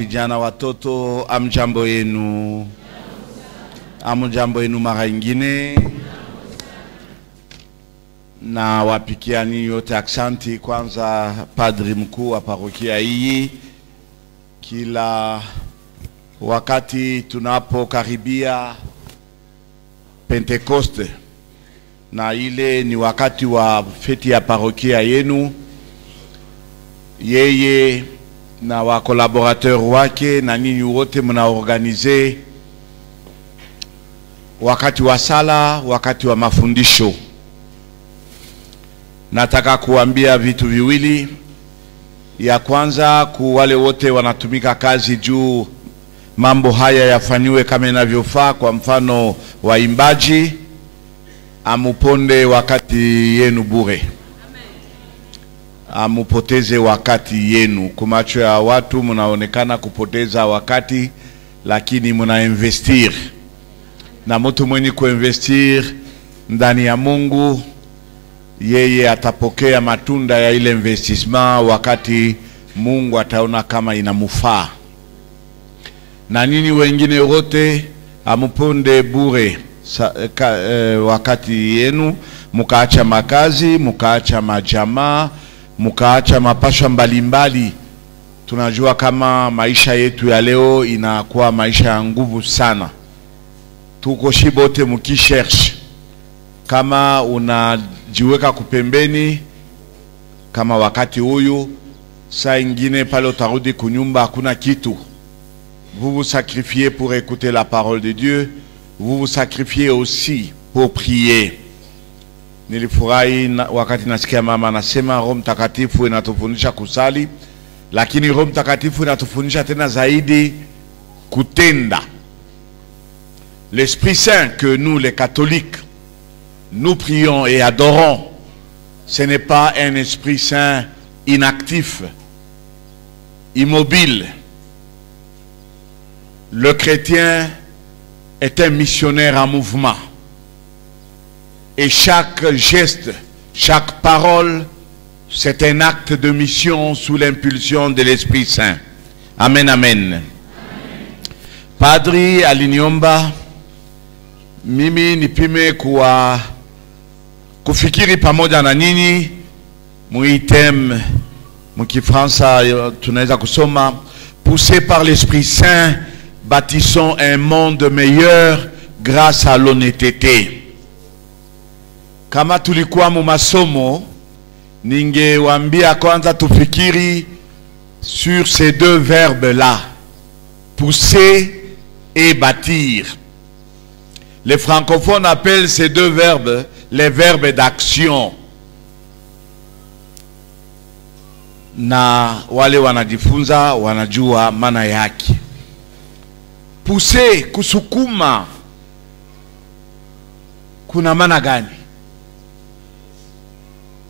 Vijana watoto, amjambo yenu. Amjambo yenu mara ingine. Na wapikiani yote aksanti kwanza padri mkuu wa parokia hii. Kila wakati tunapokaribia Pentekoste, na ile ni wakati wa feti ya parokia yenu, yeye na wa collaborateur wake na ninyi wote mnaorganize wakati wa sala, wakati wa mafundisho. Nataka kuambia vitu viwili. Ya kwanza, wale wote wanatumika kazi juu mambo haya yafanywe kama inavyofaa. Kwa mfano waimbaji, amuponde wakati yenu bure. Amupoteze wakati yenu. Kumacho ya watu mnaonekana kupoteza wakati, lakini muna investir. Na mtu mwenye kuinvestir ndani ya Mungu, yeye atapokea matunda ya ile investissement wakati Mungu ataona kama inamufaa. Na nini wengine wote amuponde bure wakati yenu, mukaacha makazi, mukaacha majamaa, mukaacha mapasha mbalimbali. Tunajua kama maisha yetu ya leo inakuwa maisha ya nguvu sana. Tuko shibote mukishersh. Kama unajiweka kupembeni kama wakati huyu, saa ingine pale utarudi kunyumba hakuna kitu. Vous vous sacrifiez pour écouter la parole de Dieu. Vous vous sacrifiez aussi pour prier. Nilifurahi wakati nasikia mama anasema Roho Mtakatifu inatufundisha kusali, lakini Roho Mtakatifu inatufundisha tena zaidi kutenda. L'Esprit Saint que nous les catholiques nous prions et adorons, ce n'est pas un Esprit Saint inactif, immobile. Le chrétien est un missionnaire en mouvement. Et chaque geste, chaque parole, c'est un acte de mission sous l'impulsion de l'Esprit Saint. Amen, amen. Amen. Padri aliniomba mimi nipime kufikiri pamoja na nini muitem mukifransa tunaweza kusoma poussé par l'Esprit Saint, bâtissons un monde meilleur grâce à l'honnêteté. Kama tulikuwa mu masomo, ningewaambia kwanza tufikiri sur ces deux verbes-là, pousser et bâtir. Les francophones appellent ces deux verbes les verbes d'action. Na wale wanajifunza wanajua maana yake. Pousser, kusukuma, kuna maana gani?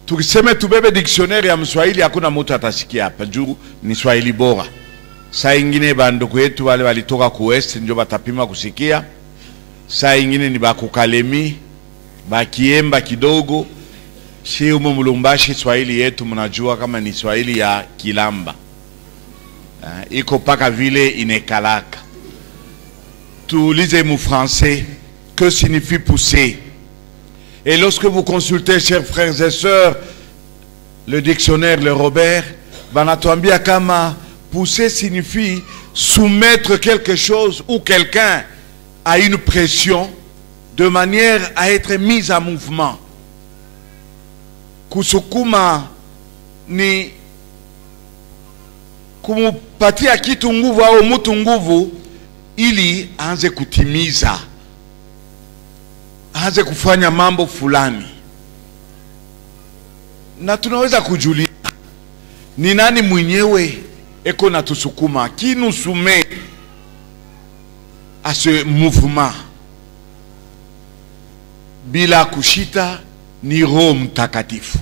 Tukiseme tubebe dictionnaire ya Mswahili hakuna mtu atasikia hapa juu ni Swahili bora. Saa ingine bandugu yetu wale walitoka kuwest ndio batapima kusikia. Saa ingine ni bakukalemi, bakiemba kidogo. Si umo Mulumbashi Swahili yetu mnajua kama ni Swahili ya Kilamba. Iko paka vile inekalaka. Tuulize mu français, que signifie pousser? Et lorsque vous consultez, chers frères et sœurs, le dictionnaire, le Robert, banatuambia kama pousser signifie soumettre quelque chose ou quelqu'un à une pression de manière à être mis en mouvement. Kusukuma ni kumupatia kitu nguvu au mtu nguvu ili aanze kutimiza, aanze kufanya mambo fulani. Na tunaweza kujulia ni nani mwenyewe eko na tusukuma, qui nous soumet à ce mouvement. Bila kushita ni Roho Mtakatifu.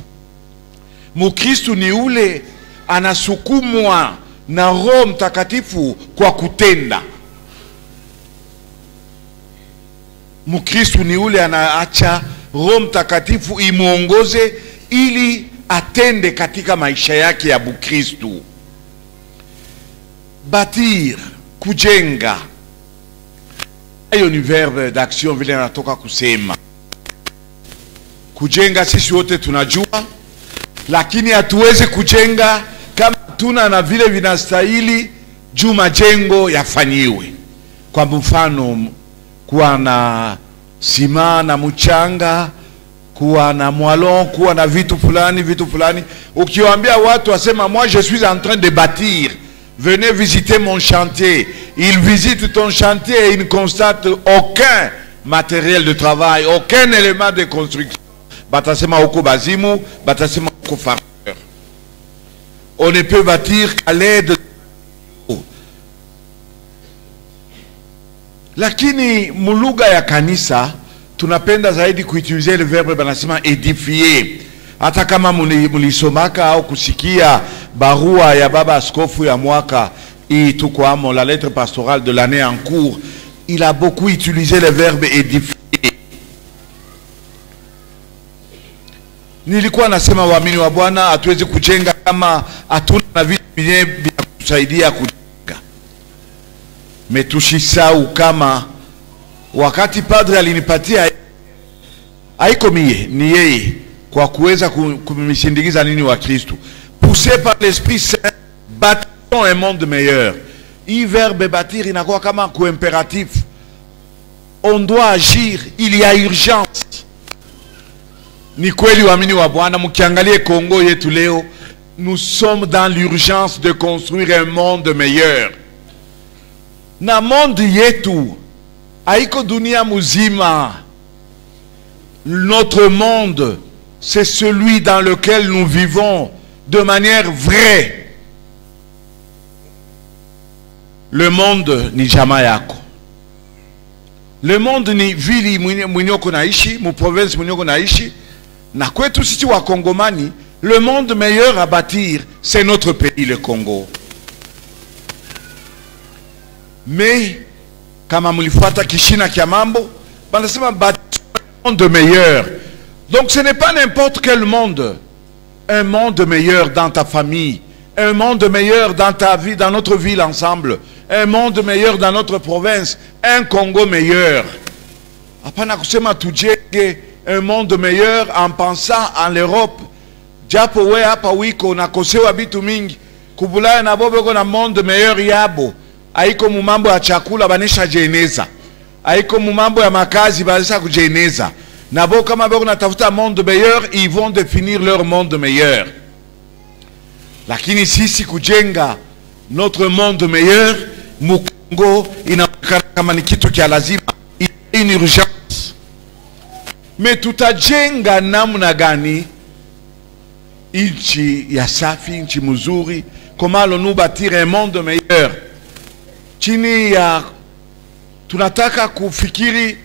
Mukristu ni ule anasukumwa na Roho Mtakatifu kwa kutenda. Mukristu ni ule anaacha Roho Mtakatifu imuongoze ili atende katika maisha yake ya Bukristu. Bâtir, kujenga. Hiyo ni verbe d'action vile natoka kusema. Kujenga sisi wote tunajua, lakini hatuwezi kujenga kama tuna na vile vinastahili juu majengo yafanyiwe. Kwa mfano, kuwa na sima na mchanga, kuwa na mwalon, kuwa na vitu fulani. Ukiwaambia watu wasema moi je suis en train de bâtir, venez visiter mon chantier. Ils visitent ton chantier et ils ne constatent aucun matériel de travail, aucun élément de construction. Batasema oko bazimu, batasema oko farceur. On ne peut bâtir qu'à l'aide de l'eau. Lakini mulugha ya kanisa tunapenda zaidi kuutiliser le verbe banasema édifier. Hata kama mulisomaka au kusikia barua ya baba askofu ya mwaka hii tuko amo, la lettre pastorale de l'année en cours, il a beaucoup utilisé le verbe édifier. Nilikuwa nasema waamini wa Bwana hatuwezi kujenga kama hatuna na vitu vya kusaidia kujenga. Metushisau kama wakati padre alinipatia haiko mie, ni yeye kwa kuweza kumishindikiza nini wa Kristo. Poussé par l'Esprit Saint, bâtissons un monde meilleur. Hii verbe bâtir inakuwa kama impératif. On doit agir, il y a urgence. Ni kweli waamini wa Bwana, mkiangalie Kongo yetu leo, nous sommes dans l'urgence de construire un monde meilleur. Na monde yetu haiko dunia muzima. Notre monde, c'est celui dans lequel nous vivons de manière vraie. Le monde ni jamaa yako. Le monde ni vili mwenyoko naishi, mu province mwenyoko naishi. Na kwetu sisi wa Kongomani, le monde meilleur à bâtir, c'est notre pays, le Congo. Mais kama mulifuata kishina kia mambo, banasema bâtir un monde meilleur. Donc ce n'est pas n'importe quel monde. Un monde meilleur dans ta famille, un monde meilleur dans ta vie, dans notre ville ensemble, un monde meilleur dans notre province, un Congo meilleur. Hapana kusema tujenge un monde meilleur en pensant en l'Europe. Japo we hapa wiko nakosewa bitu mingi, kubulaya na bobe na monde meilleur yabo. Haiko mumambo ya chakula banisha jeneza, haiko mumambo ya makazi banisha kujeneza. Nabo kama beko natafuta monde meilleur, ils vont définir leur monde meilleur. Lakini sisi kujenga notre monde meilleur, Mukongo inaonekana kama ni kitu kia lazima, une urgence. Mais tutajenga namna gani nchi ya safi, nchi mzuri? Comment allons-nous bâtir un monde meilleur? Chini ya tunataka kufikiri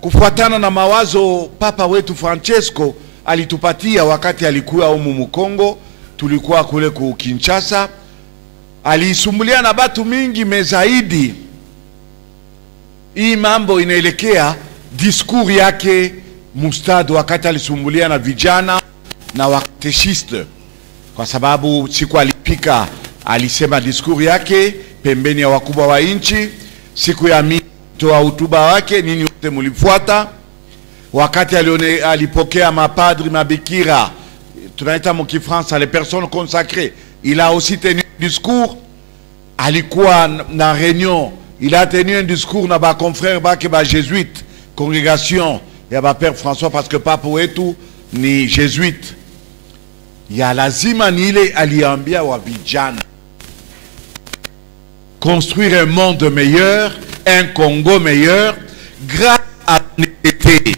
kufuatana na mawazo Papa wetu Francesco alitupatia wakati alikuwa humu Mukongo, tulikuwa kule ku Kinshasa. Alisumbulia na batu mingi mezaidi. Hii mambo inaelekea diskuri yake mustad wakati alisumbulia na vijana na wakateshiste. Kwa sababu siku alipika alisema diskuri yake pembeni ya wakubwa wa inchi, siku ya toa hotuba wake nini wote mulifuata. Wakati alipokea mapadri mabikira, tunaita mu kifransa les personnes consacrées, il a aussi tenu un discours. Alikuwa na réunion, il a tenu un discours na ba confrère bake ba jésuite, congrégation ya ba père François, parce que papa wetu ni jésuite. Ya lazima ni ile aliambia wa vijana construire un monde meilleur, un Congo meilleur, grâce à l'honnêteté.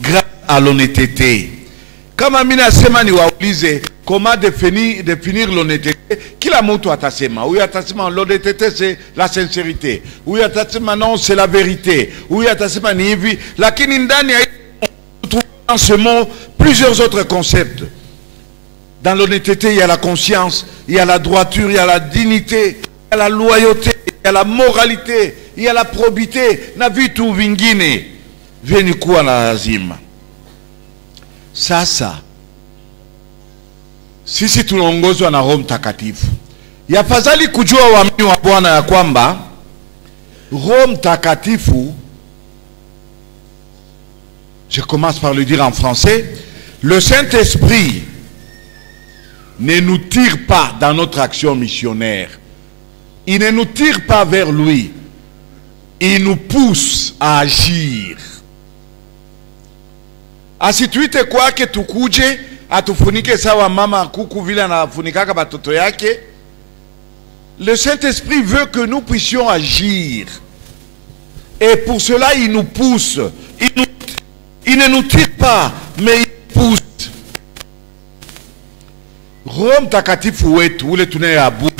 Grâce à l'honnêteté. Kama mina sema ni waulize comment définir l'honnêteté, kila mtu atasema. Oui, atasema l'honnêteté c'est la sincérité. Oui, atasema non c'est la vérité. Oui, atasema ni hivi. Lakini ndani ya dans ce mot plusieurs autres concepts. Dans l'honnêteté, il y a la conscience, il y a la droiture, il y a la dignité, il y a la loyauté, il y a la moralité, il y a la probité. Na vitu vingine vyenye kuwa na lazima. Sasa sisi tunaongozwa na Roho Mtakatifu. Yafadhali kujua waamini wa Bwana ya kwamba Roho Mtakatifu, je commence par le dire en français, le Saint-Esprit ne nous tire pas dans notre action missionnaire. Il ne nous tire pas vers lui. Il nous pousse à agir. Asituite kwake tukuje atufunike sawa mama kuku vile anafunikaka batoto yake. Le Saint-Esprit veut que nous puissions agir. Et pour cela, il nous pousse. Il ne nous tire pas, mais il pousse. Roho Mtakatifu wetu ule tunayeabudu,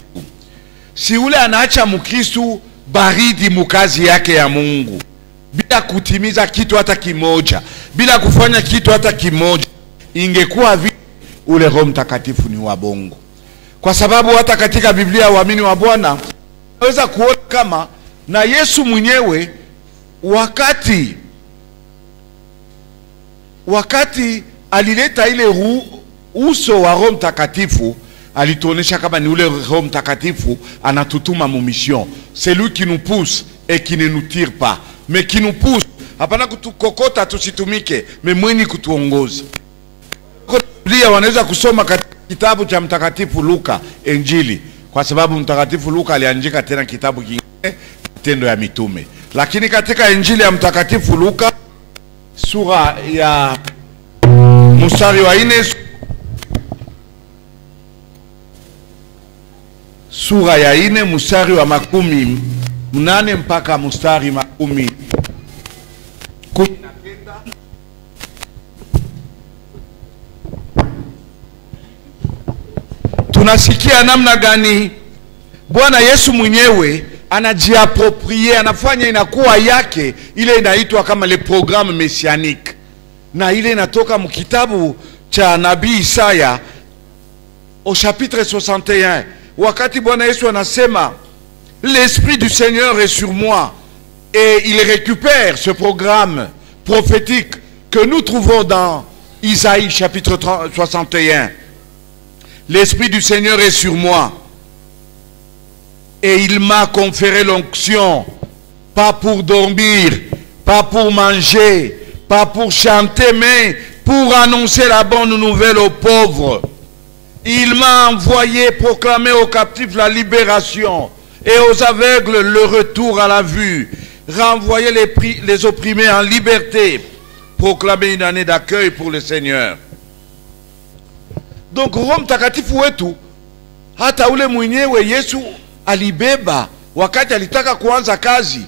si ule anaacha Mkristu baridi mukazi yake ya Mungu, bila kutimiza kitu hata kimoja, bila kufanya kitu hata kimoja, ingekuwa vile ule Roho Mtakatifu ni wa bongo. Kwa sababu hata katika Biblia waamini wa Bwana unaweza kuona kama na Yesu mwenyewe wakati alileta ile uso wa Roho Mtakatifu, alituonesha kama ni ule Roho Mtakatifu anatutuma mu mission. C'est lui qui nous pousse et qui ne nous tire pas, mais qui nous pousse. Hapana kutukokota tusitumike, mais mwenye kutuongoza. Biblia wanaweza kusoma katika kitabu cha Mtakatifu Luka, Injili, kwa sababu Mtakatifu Luka aliandika tena kitabu kingine, Matendo ya Mitume. Lakini katika Injili ya Mtakatifu Luka sura ya mstari wa 4, sura ya 4 mstari wa 18 mpaka mstari 19. Tunasikia namna gani Bwana Yesu mwenyewe anajiaproprie, anafanya inakuwa yake, ile inaitwa kama le programme messianique. Na ile inatoka mkitabu cha nabii Isaya au chapitre 61, wakati Bwana Yesu anasema l'Esprit du Seigneur est sur moi, et il récupère ce programme prophétique que nous trouvons dans Isaïe chapitre 61. L'Esprit du Seigneur est sur moi et il m'a conféré l'onction, pas pour dormir, pas pour manger, pas pour chanter, mais pour annoncer la bonne nouvelle aux pauvres. Il m'a envoyé proclamer aux captifs la libération et aux aveugles le retour à la vue, renvoyer les opprimés en liberté, proclamer une année d'accueil pour le Seigneur. Donc Roho Mtakatifu wetu hata ule mwenyewe Yesu alibeba wakati alitaka kuanza kazi,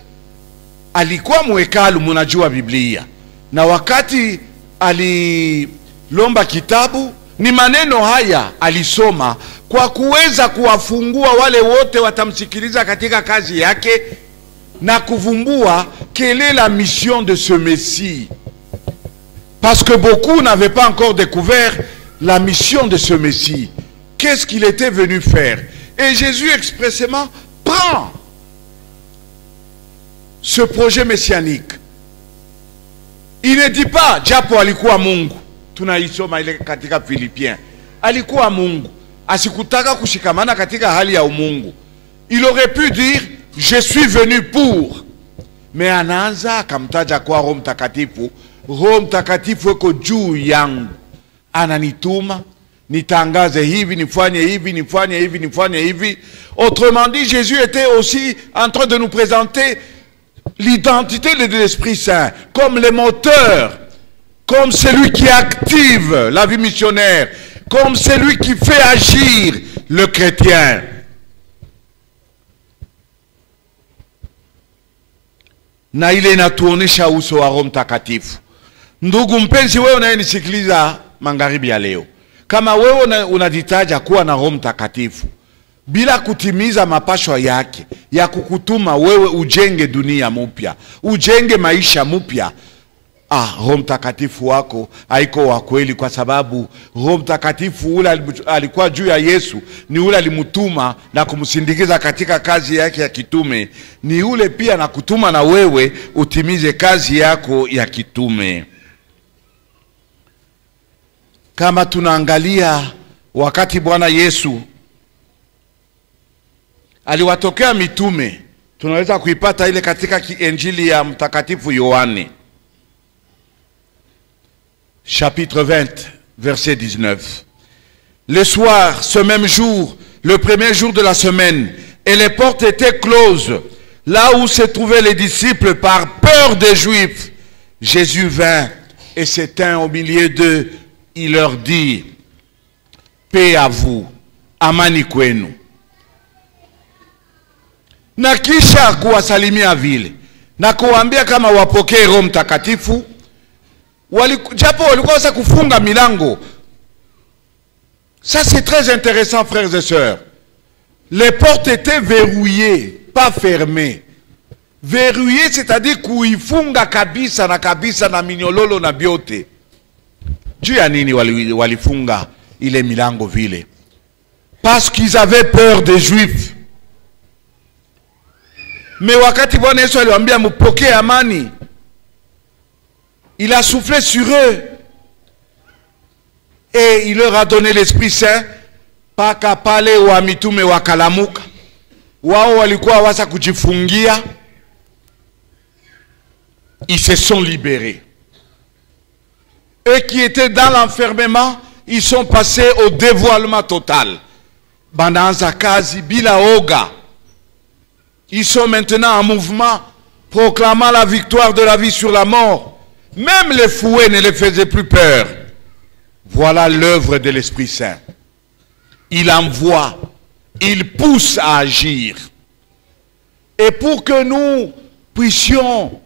alikuwa mwekalu, mnajua Biblia, na wakati alilomba kitabu ni maneno haya alisoma kwa kuweza kuwafungua wale wote watamsikiliza katika kazi yake na kuvumbua quelle est la mission de ce Messie, parce que beaucoup n'avaient pas encore découvert la mission de ce Messie. Qu'est-ce qu'il était venu faire? Et Jésus expressément prend ce projet messianique. Il ne dit pas japo alikuwa Mungu, tunaisoma ile katika Philippiens, alikuwa Mungu, asikutaka kushikamana katika hali ya umungu. Il aurait pu dire je suis venu pour, mais anaanza akamtaja kwa Roho Mtakatifu. Roho Mtakatifu yuko juu yangu, ananituma nitangaze hivi, nifanye hivi, nifanye hivi, nifanye hivi. Autrement dit, Jésus était aussi en train de nous présenter l'identité de l'Esprit Saint comme le moteur, comme celui qui active la vie missionnaire, comme celui qui fait agir le chrétien. Na ile inatuonesha uso wa Roho Mtakatifu. Ndugu mpenzi, wewe unayenisikiliza magharibi ya leo, kama wewe unajitaja kuwa na Roho Mtakatifu bila kutimiza mapashwa yake ya kukutuma wewe ujenge dunia mpya, ujenge maisha mpya, Roho Mtakatifu wako haiko wa kweli, kwa sababu Roho Mtakatifu ule alikuwa juu ya Yesu ni ule alimutuma na kumsindikiza katika kazi yake ya kitume, ni ule pia na kutuma na wewe utimize kazi yako ya kitume. Kama tunaangalia wakati Bwana Yesu aliwatokea mitume. Tunaweza kuipata ile katika Injili ya Mtakatifu Yohane chapitre 20 verset 19. Le soir, ce même jour, le premier jour de la semaine, et les portes étaient closes, là où se trouvaient les disciples par peur des Juifs, Jésus vint et s'étint au milieu d'eux. Il leur dit, paix à vous, amani kwenu. Na kisha kuwasalimia vile na kuwaambia kama wapokee Roho Mtakatifu, japo walikuwa wasa kufunga milango. Ça c'est très intéressant, frères et sœurs. Les portes étaient verrouillées, pas fermées. Verrouillées, c'est-à-dire kuifunga kabisa na minyololo na biote. Juu ya nini walifunga ile milango vile? Parce qu'ils avaient peur des Juifs. Mais wakati Bwana Yesu aliwaambia mpokee amani, il a soufflé sur eux et il leur a donné l'Esprit Saint. Paka pale wa mitume wakalamuka, wao walikuwa wasa kujifungia, ils se sont libérés. Eux qui étaient dans l'enfermement, ils sont passés au dévoilement total. Bananza kazi bila oga. Ils sont maintenant en mouvement, proclamant la victoire de la vie sur la mort. Même les fouets ne les faisaient plus peur. Voilà l'œuvre de l'Esprit Saint. Il envoie, il pousse à agir. Et pour que nous puissions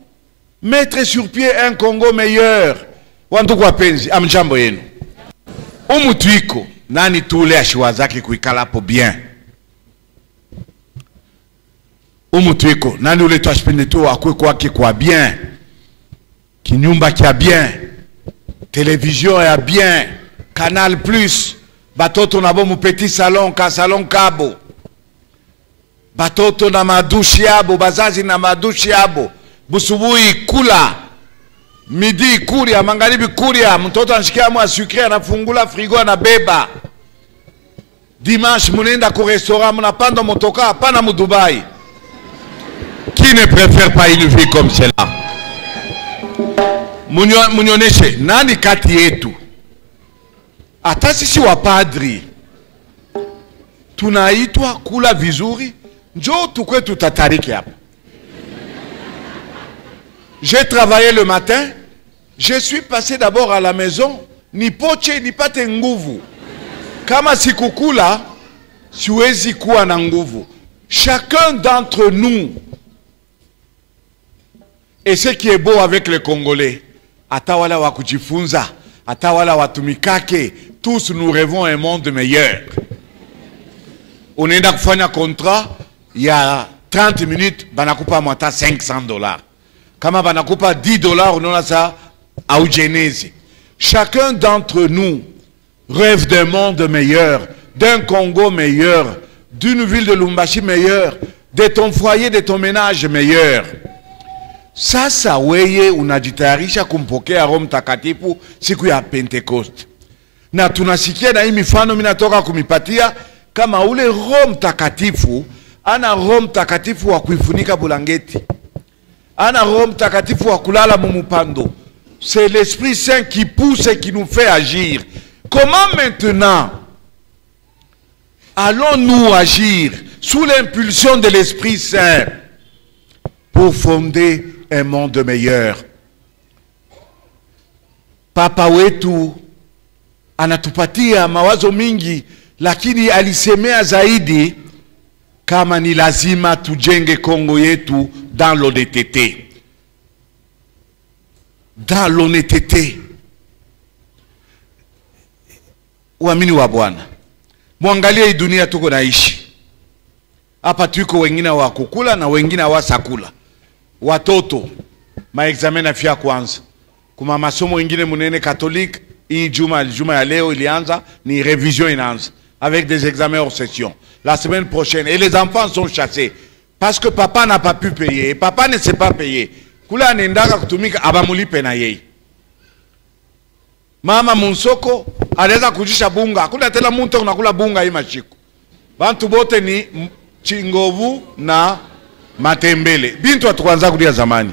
mettre sur pied un Congo meilleur, wandugu wapenzi, amjambo yenu. Umutuiko, nani tule ashiwazaki kuikala hapo bien. Umutuiko, nani ule tuashipende tu akwe kwake kwa bien. Kinyumba kia bien. Télévision ya bien. Canal Plus. Batoto na bomu petit salon, ka salon kabo. Batoto na madushi yabo, bazazi na madushi yabo. Busubui kula. Midi kuria, magharibi kuria. Mtoto anshikia mwa sukri, anafungula frigo na beba. Dimanche munenda ku restaurant, munapanda motoka, hapana mu Dubai. Qui ne préfère pas une vie comme celle-là? Munioneshe, nani kati yetu? Hata sisi wapadri tunaitwa kula vizuri, njoo tukwe tutatariki hapa. J'ai travaillé le matin, je suis passé d'abord à la maison, ni poche ni pate nguvu. Kama sikukula, siwezi kuwa na nguvu. Chacun d'entre nous, et ce qui est beau avec les Congolais, ata wala wakujifunza, ata wala watumikake, tous nous rêvons un monde meilleur. On est dans un contrat, il y a 30 minutes, banakupa mwata $500. Kama banakupa $10, on a ça à Genèse. Chacun d'entre nous rêve d'un monde meilleur, d'un Congo meilleur, d'une ville de Lumbashi meilleure, de ton foyer, de ton ménage meilleur. Sasa weye unajitayarisha kumpokea Roho Mtakatifu siku ya Pentecost. Na tunasikia na hii mifano mimi natoka kumipatia kama ule Roho Mtakatifu, ana Roho Mtakatifu wa kuifunika bulangeti. Ana Roho Mtakatifu wa kulala mumupando. C'est l'Esprit Saint qui pousse et qui nous fait agir. Comment maintenant allons-nous agir sous l'impulsion de l'Esprit Saint pour fonder un monde meilleur? Papa wetu anatupatia mawazo mingi, lakini alisemea zaidi kama ni lazima tujenge Kongo yetu dans l'honnêteté. Dans l'honnêteté. Uamini wa Bwana. Muangalie hii dunia tuko naishi. Hapa tuko wengine wa kukula na wengine wa sakula. Watoto maexamen afya kwanza. Kuma masomo ingine munene catholique, hii juma ya leo ilianza, ni révision inaanza avec des examens hors session. La semaine prochaine, et les enfants sont chassés parce que papa n'a pas pu payer. Et papa ne sait pas payer. Kula nendaka kutumika abamulipe na yeye. Mama Munsoko anaweza kujisha bunga. Hakuna tena mtu unakula bunga hii mashiko. Bantu bote ni Chingovu na matembele. Bintu atuanza kulia zamani.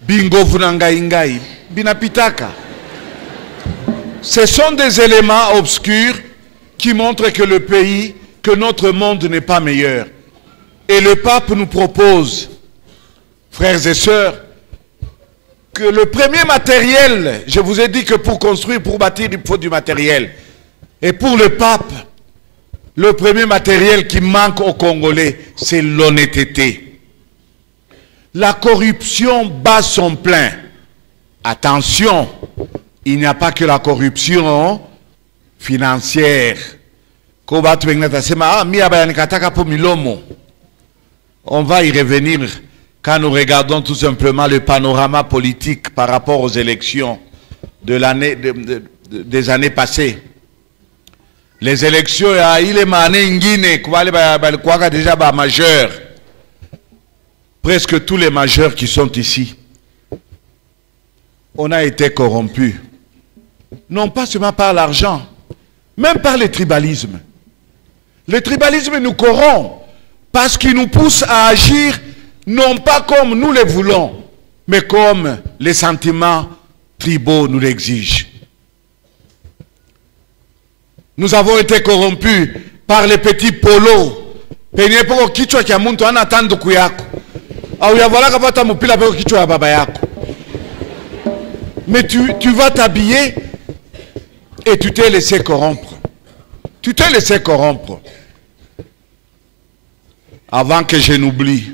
Bingovu na ngai binapitaka. Ce sont des éléments obscurs qui montrent que le pays, que notre monde n'est pas meilleur. Et le pape nous propose, frères et sœurs, que le premier matériel, je vous ai dit que pour construire, pour bâtir, il faut du matériel. Et pour le pape, le premier matériel qui manque aux Congolais, c'est l'honnêteté. La corruption bat son plein. Attention, il n'y a pas que la corruption financière. On va y revenir quand nous regardons tout simplement le panorama politique par rapport aux élections de des années passées. Les élections, il est déjà majeurs. Presque tous les majeurs qui sont ici, on a été corrompus. Non pas seulement par l'argent, même par le tribalisme. Le tribalisme nous corrompt parce qu'il nous pousse à agir non pas comme nous le voulons, mais comme les sentiments tribaux nous l'exigent. Nous avons été corrompus par les petits polos. Mais tu vas t'habiller et tu t'es laissé corrompre. Tu t'es laissé corrompre. Avant que je n'oublie,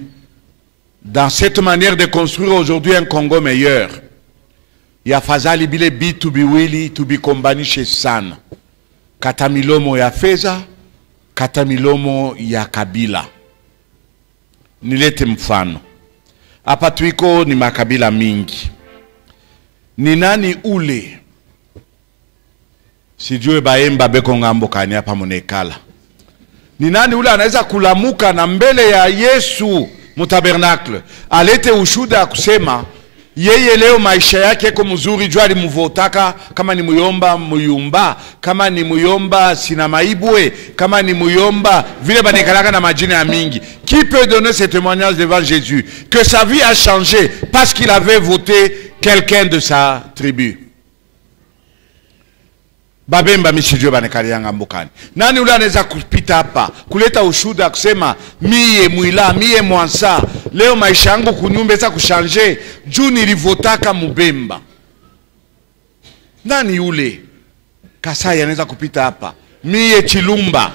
dans cette manière de construire aujourd'hui un Congo meilleur, il y a Fazali Bile Bi to be Willy to be Kombani chez San. Katamilomo ya Feza, Katamilomo ya Kabila. Nilete mfano. Hapa tuiko ni makabila mingi. Ni nani ule? Sijue baemba beko ngambo kani hapa monekala. Ni nani ule anaweza kulamuka na mbele ya Yesu mutabernakle? Alete ushuda kusema yeye leo maisha yake yako mzuri, jua alimvotaka, kama ni muyomba muyumba, kama ni muyomba sina maibwe, kama ni muyomba vile banekalaka na majina ya mingi. Qui peut donner ce témoignage devant Jésus que sa vie a changé parce qu'il avait voté quelqu'un de sa tribu? Babemba misijwe banekalianga mbukani. Nani ule anaweza kupita hapa kuleta ushuda kusema mie mwila, mie mwansa, leo maisha yangu kunyumba za kushanje juu nilivotaka Mubemba? Nani ule? Kasai anaweza kupita hapa mie Chilumba,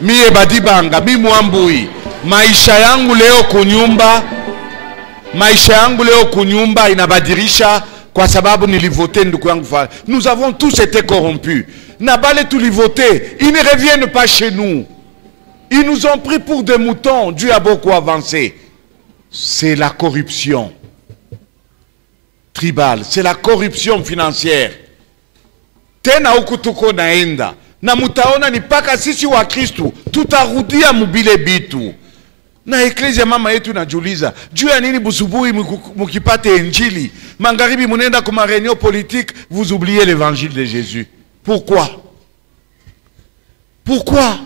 mie Badibanga, mie Mwambui, maisha yangu leo kunyumba, maisha yangu leo kunyumba inabadilisha kwa sababu nilivote ndugu yangu fa. Nous avons tous été corrompus. Nabale tous les votés, ils ne reviennent pas chez nous. Ils nous ont pris pour des moutons. Dieu a beaucoup avancé. C'est la corruption tribale, c'est la corruption financière. Tena huku tuko naenda na mutaona ni paka sisi wa Kristo tutarudia mubile bitu. Na eklezia mama yetu najuliza, juu ya nini busubuhi mukipate injili, mangaribi munenda kuma réunion politique, vous oubliez l'évangile de Jésus? Pourquoi? Pourquoi?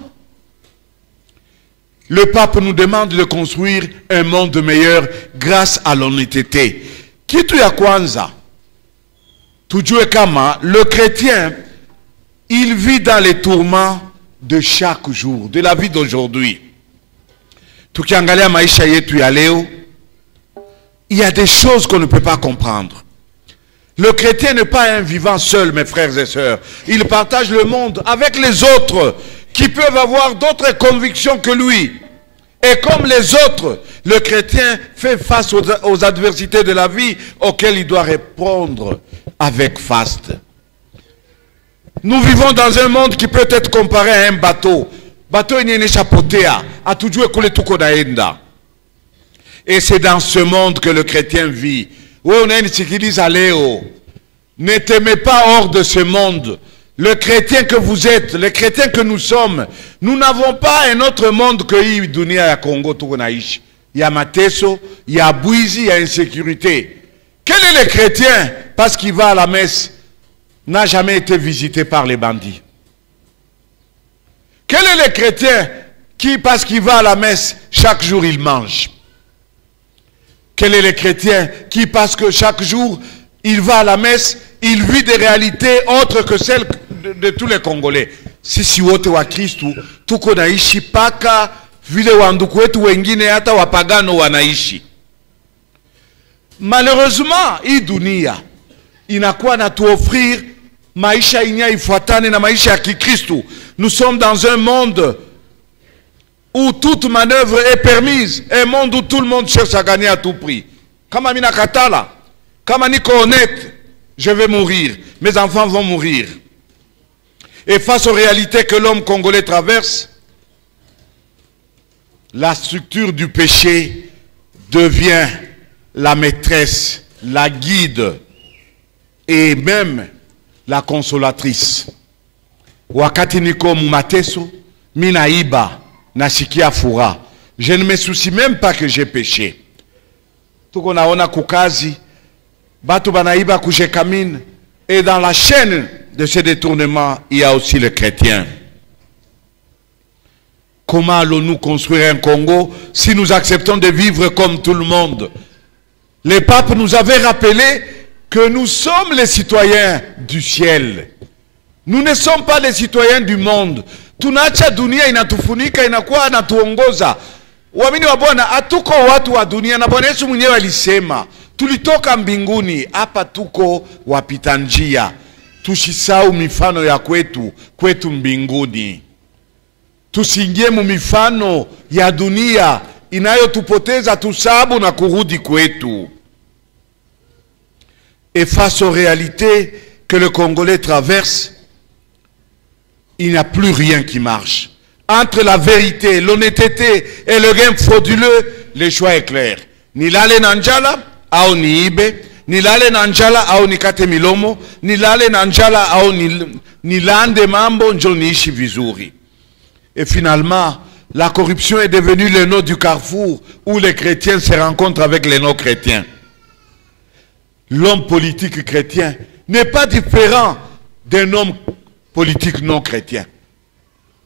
Le pape nous demande de construire un monde meilleur grâce à l'honnêteté. Kitu ya kwanza, tujue kama le chrétien, il vit dans les tourments de chaque jour, de la vie d'aujourd'hui. Tukiangalia maisha yetu ya leo, il y a des choses qu'on ne peut pas comprendre. Le chrétien n'est pas un vivant seul, mes frères et sœurs. Il partage le monde avec les autres qui peuvent avoir d'autres convictions que lui. Et comme les autres, le chrétien fait face aux adversités de la vie auxquelles il doit répondre avec faste. Nous vivons dans un monde qui peut être comparé à un bateau. Bateau yenye chapotea, atujue kule tuko naenda. Et c'est dans ce monde que le chrétien vit. Wewe unanisikiliza leo, ne t'aimez pas hors de ce monde. Le chrétien que vous êtes, le chrétien que nous sommes, nous n'avons pas un autre monde que hii dunia ya Congo tuko naishi. Il y a mateso, il y a bouizi, il y a insécurité. Quel est le chrétien, parce qu'il va à la messe, n'a jamais été visité par les bandits? Quel est le chrétien qui, parce qu'il va à la messe, chaque jour il mange? Quel est le chrétien qui, parce que chaque jour il va à la messe, il vit des réalités autres que celles de tous les Congolais? Sisi wote wa Kristu tuko naishi paka vile wanduku wetu wengine hata wapagano wanaishi. Malheureusement, hii dunia inakuwa na tuoffrir maisha inya ifuatane na maisha ya Kikristu. Nous sommes dans un monde où toute manœuvre est permise, un monde où tout le monde cherche à gagner à tout prix. Kama mina katala, kama niko honnête, je vais mourir, mes enfants vont mourir. Et face aux réalités que l'homme congolais traverse, la structure du péché devient la maîtresse, la guide et même la consolatrice. Wakati niko mumateso, minaiba, nasikia fura. Je ne me soucie même pas que j'ai péché. Tuko naona kukazi, batu banaiba kujekamine. Et dans la chaîne de ce détournement, il y a aussi le chrétien. Comment allons-nous construire un Congo si nous acceptons de vivre comme tout le monde? Les papes nous avaient rappelé que nous sommes les citoyens du ciel. Nous ne sommes pas les citoyens du monde. Tunaacha dunia inatufunika, inakuwa inatuongoza. Waamini wa Bwana, hatuko watu wa dunia, na Bwana Yesu mwenyewe alisema tulitoka mbinguni, hapa tuko wapita njia. Tusisahau mifano ya kwetu mbinguni. Tusiingie mu mifano ya dunia inayotupoteza tusabu na kurudi kwetu. Et face aux réalités que le Congolais traverse, il n'y a plus rien qui marche. Entre la vérité, l'honnêteté et le gain frauduleux, le choix est clair. Nilale nanjala au niibe, nilale nanjala au nikate milomo, nilale nanjala au nilande mambo njo niishi vizuri. Et finalement, la corruption est devenue le nœud du carrefour où les chrétiens se rencontrent avec les non-chrétiens. L'homme politique chrétien n'est pas différent d'un homme politique non chrétien.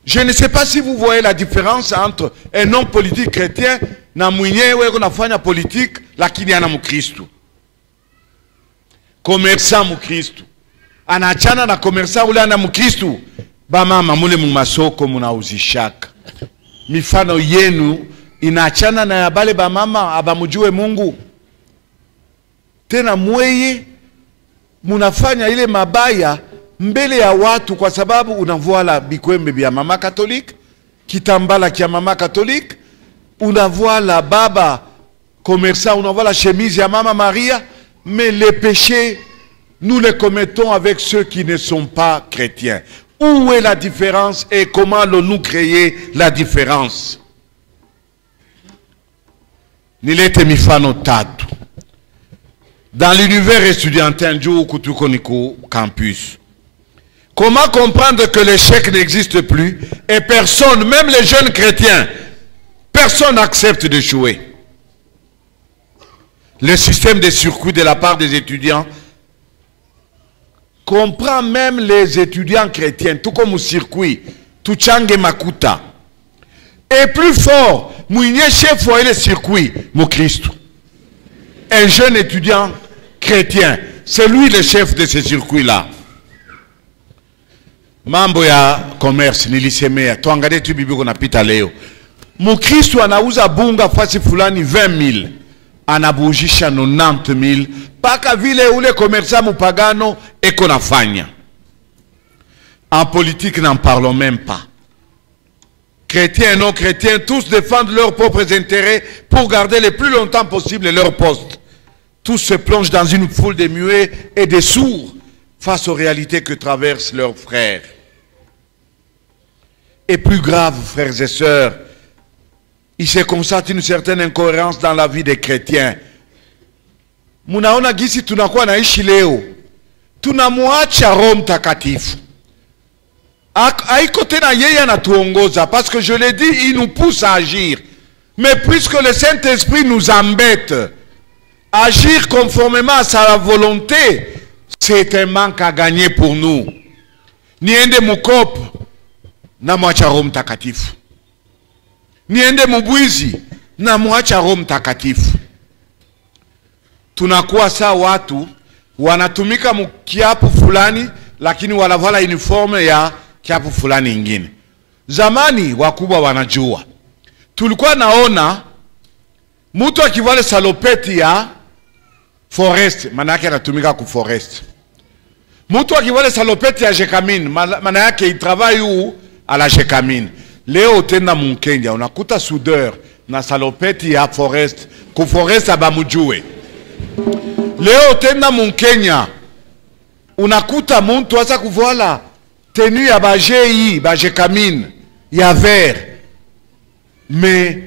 Je ne sais pas si vous voyez la différence entre un homme politique chrétien na mwenyewe kunafanya politique lakini ana mkristo. Commerçant mkristo. Anaachana na commerçant ule ana mkristo. Ba mama mule mumasoko munauzishaka. Mifano yenu inaachana na yabale ba mama abamujue Mungu. Tena mweye munafanya ile mabaya mbele ya watu kwa sababu unavoala bikwembe bya mama Katolike, kitambala kia mama Katolike, unavoala baba commerçant, unavoala chemise ya mama Maria, mais les péchés nous les commettons avec ceux qui ne sont pas chrétiens. Où est la différence et comment allons-nous créer la différence? Nilete mifano tatu. Dans l'univers estudiantin du Kutukoniko campus. Comment comprendre que l'échec n'existe plus et personne, même les jeunes chrétiens, personne n'accepte d'échouer? Le système de circuit de la part des étudiants comprend même les étudiants chrétiens, tout comme au circuit, tout change makuta. Et plus fort, mouigné chef voyait le circuit, mon Christ. Un jeune étudiant chrétien, c'est lui le chef de ce circuit-là. Mambo ya commerce nilisemea, tuangalie tu bibi kuna pita leo. Mukristo anauza bunga fasi fulani 20,000, anabujisha 90,000, paka vile ule commerçant mupagano eko nafanya. En politique, n'en parlons même pas. Chrétiens et non chrétiens, tous défendent leurs propres intérêts pour garder le plus longtemps possible leur poste. Tous se plongent dans une foule de muets et de sourds face aux réalités que traversent leurs frères. Et plus grave, frères et sœurs, il se constate une certaine incohérence dans la vie des chrétiens. Munaona gisi tunakuwa naishi leo. Tunamwacha Roho Mtakatifu. Haiko tena yeye anatuongoza, parce que je l'ai dit, il nous pousse à agir. Mais puisque le Saint-Esprit nous embête, agir conformément à sa volonté, c'est un manque à gagner pour nous. Niende mukop, na mwacha Roho Mtakatifu. Niende mubwizi na mwacha Roho Mtakatifu. Tunakuwa saa watu wanatumika mkiapo fulani lakini wanavala uniforme ya kiapo fulani ingine. Zamani wakubwa wanajua. Tulikuwa naona mtu akivale salopeti ya forest, maana yake anatumika ku forest. Mtu akivale salopeti ya Jekamine, maana yake itravaille ou à la Jekamine. Leo tena Mkenya unakuta soudeur na salopeti ya forest, ku forest abamujue. Leo tena Mkenya unakuta mtu asa kuvola tenue ya bajei, bajekamine, ya vert. Mais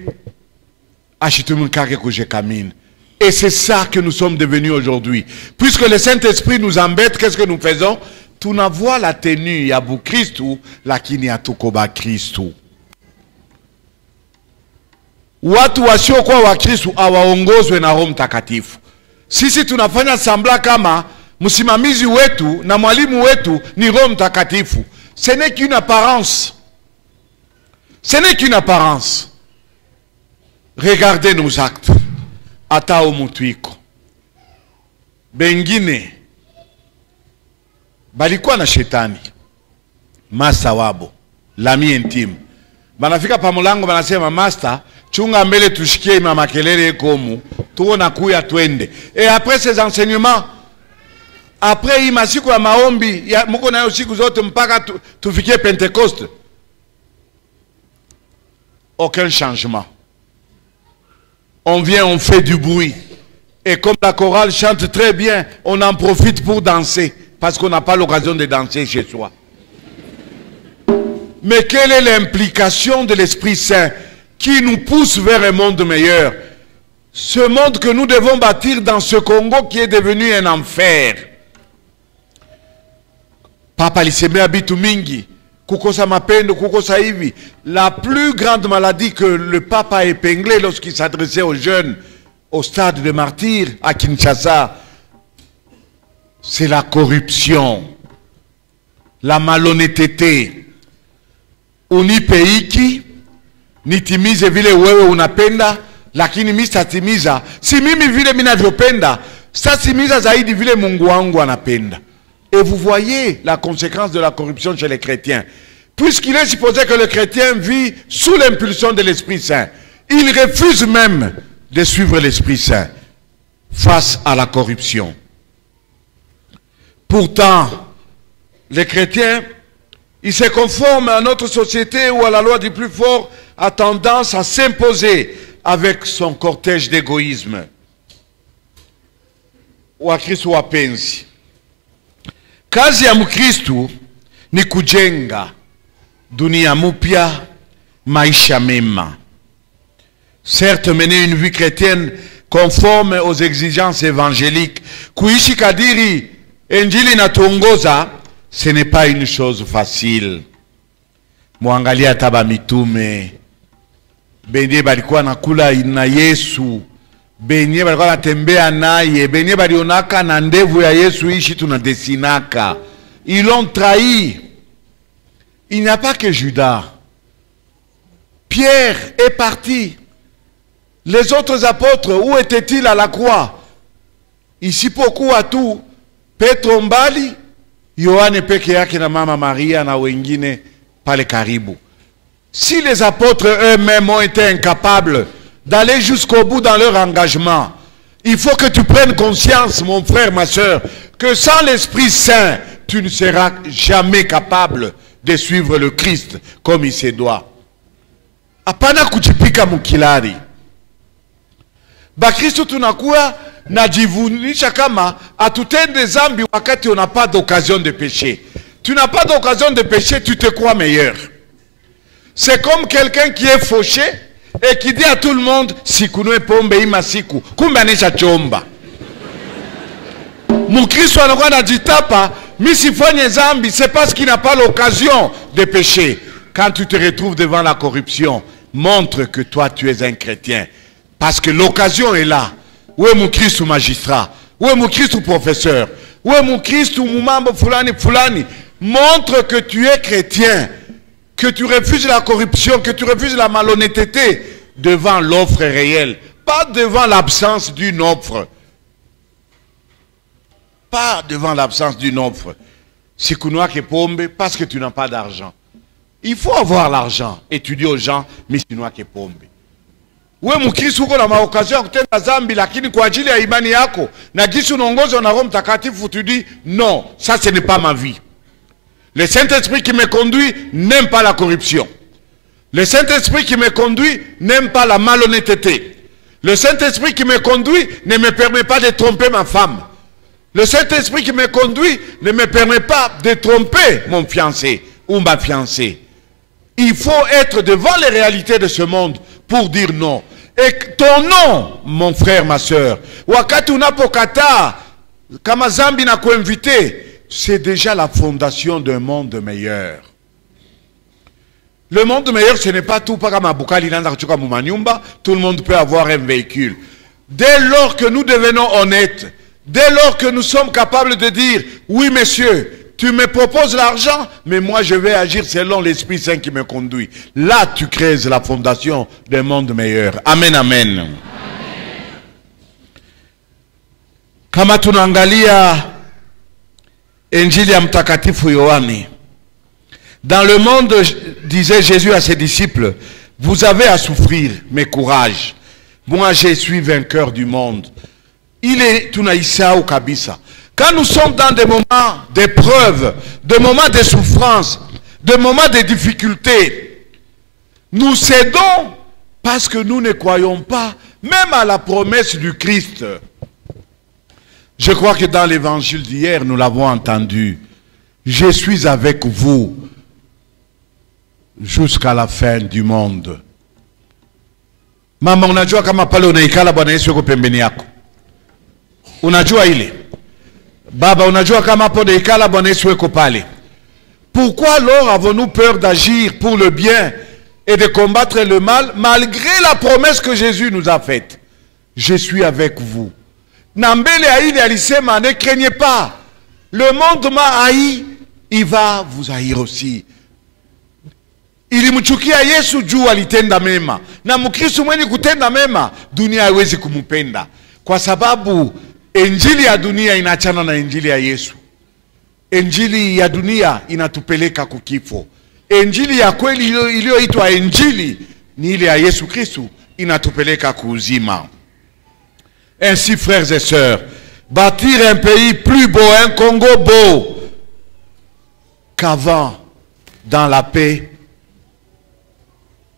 achitumikake ku jekamine. Et c'est ça que nous sommes devenus aujourd'hui. Puisque le Saint-Esprit nous embête, qu'est-ce que nous faisons? Tunavoa la tenue ya bu Kristu, lakini hatukoba Kristu. Watu wasiokuwa wa Kristu hawaongozwe na Roho Mtakatifu. Sisi tunafanya sambla kama msimamizi wetu na mwalimu wetu ni Roho Mtakatifu. Ce n'est qu'une apparence. Ce n'est qu'une apparence. Regardez nos actes. Ata umutuiko. Bengine balikuwa na shetani. Master wabo, l'ami intime. Banafika pa mulango banasema master, chunga mbele tushikie mama kelele komu, tuona kuya twende. Et après ces enseignements, après hii masiku ya maombi, muko nayo siku zote mpaka tufikie Pentecoste. Aucun changement. On vient, on fait du bruit. Et comme la chorale chante très bien, on en profite pour danser. Parce qu'on n'a pas l'occasion de danser chez soi. Mais quelle est l'implication de l'Esprit Saint qui nous pousse vers un monde meilleur? Ce monde que nous devons bâtir dans ce Congo qui est devenu un enfer. Papa liseme abitu mingi, kukosa mapendo, kukosa hivi. La plus grande maladie que le Pape a épinglée lorsqu'il s'adressait aux jeunes au stade de martyrs à Kinshasa, c'est la corruption, la malhonnêteté. Unipeiki, nitimize vile wewe unapenda, lakini mimi sitatimiza. Si mimi vile ninavyopenda, sitatimiza zaidi vile Mungu wangu anapenda. Et vous voyez la conséquence de la corruption chez les chrétiens. Puisqu'il est supposé que le chrétien vit sous l'impulsion de l'Esprit Saint, il refuse même de suivre l'Esprit Saint face à la corruption. Pourtant, les chrétiens, ils se conforment à notre société où à la loi du plus fort a tendance à s'imposer avec son cortège d'égoïsme. Wakristo wapenzi, kazi ya Mkristo ni kujenga dunia mpya, maisha mema. Certes, mener une vie chrétienne conforme aux exigences évangéliques, kuishi kadiri Injili natuongoza, ce n'est pas une chose facile. Muangalia taba mitume, benye balikuwa nakula na Yesu, benye balikuwa natembea naye, benye balionaka na ndevu ya Yesu ishi tunadesinaka. Ils l'ont trahi. Il n'y a pas que Judas. Pierre est parti. Les autres apôtres, où étaient-ils à la croix? Ici pourquoi tout Petro mbali, Yohane peke yake na mama Maria na wengine pale karibu. Si les apôtres eux-mêmes ont été incapables d'aller jusqu'au bout dans leur engagement, il faut que tu prennes conscience, mon frère, ma soeur, que sans l'Esprit Saint, tu ne seras jamais capable de suivre le Christ comme il se doit. Hapana kujipika mukilari. Bakristo tunakuwa najivunisha kama atutende zambi wakati on n'a pas d'occasion de pécher. Tu n'as pas d'occasion de pécher, tu te crois meilleur. C'est comme quelqu'un qui est fauché et qui dit à tout le monde, sikunwe pombe ima siku, kumbe anesha chomba. Mukristo anakuwa najitapa, misifanye zambi, c'est parce qu'il n'a pas l'occasion de pécher. Quand tu te retrouves devant la corruption, montre que toi tu es un chrétien. Parce que l'occasion est là. Où est mon Christ ou magistrat? Où est mon Christ ou professeur? Où est mon Christ ou mambo fulani fulani? Montre que tu es chrétien. que tu refuses la corruption, que tu refuses la malhonnêteté devant l'offre réelle, pas devant l'absence d'une offre. Pas devant l'absence d'une offre. Si tu n'as que pombe, parce que tu n'as pas d'argent. Il faut avoir l'argent. Et tu dis aux gens, mais si tu n'as que pombe. Wewe mkristo uko na maokazio ya kutenda dhambi, lakini kwa ajili ya imani yako na jinsi unaongozwa na Roho Mtakatifu, tu dis non, ça ce n'est pas ma vie. Le Saint-Esprit qui me conduit n'aime pas la corruption. Le Saint-Esprit qui me conduit n'aime pas la malhonnêteté. Le Saint-Esprit qui me conduit ne me permet pas de tromper ma femme. Le Saint-Esprit qui me conduit ne me permet pas de tromper mon fiancé ou ma fiancée. Il faut être devant les réalités de ce monde pour dire non. Et ton nom, mon frère, ma soeur, wakati unapokata kama zambi na kuinviter, c'est déjà la fondation d'un monde meilleur. Le monde meilleur, ce n'est pas tout pas comme Abukali Nanda Kuchuka Mumanyumba, tout le monde peut avoir un véhicule. Dès lors que nous devenons honnêtes, dès lors que nous sommes capables de dire, oui monsieur, tu me proposes l'argent, mais moi je vais agir selon l'Esprit Saint qui me conduit. Là, tu crées la fondation d'un monde meilleur. Amen, amen. Amen. Kama tunaangalia Injili ya Mtakatifu Yohane, dans le monde, disait Jésus à ses disciples, vous avez à souffrir, mais courage. Moi, je suis vainqueur du monde. Il est tunaisahau kabisa. Quand nous sommes dans des moments d'épreuve, des moments de souffrance, des moments de difficultés, nous cédons parce que nous ne croyons pas même à la promesse du Christ. Je crois que dans l'évangile d'hier, nous l'avons entendu. Je suis avec vous jusqu'à la fin du monde. Mama, unajua kama pale unaikala Bwana Yesu yuko pembeni yako. Unajua ile? Baba, unajua kama hapo unaikala Bwana Yesu yuko pale. Pourquoi alors avons-nous peur d'agir pour le bien et de combattre le mal malgré la promesse que Jésus nous a faite? Je suis avec vous. Nambele haïli alisema, ne craignez pas. Le monde m'a haï, il va vous haïr aussi. Ilimchukia Yesu juu alitenda mema. Na mkristo mwenye kutenda mema, dunia haiwezi kumupenda. Kwa sababu injili ya dunia inachana na injili ya Yesu. Injili ya dunia inatupeleka kukifo. Injili ya kweli iliyoitwa injili ni ile ya Yesu Kristo, inatupeleka kuuzima. Ainsi, frères et sœurs, bâtir un pays plus beau, un Congo beau qu'avant, dans la paix,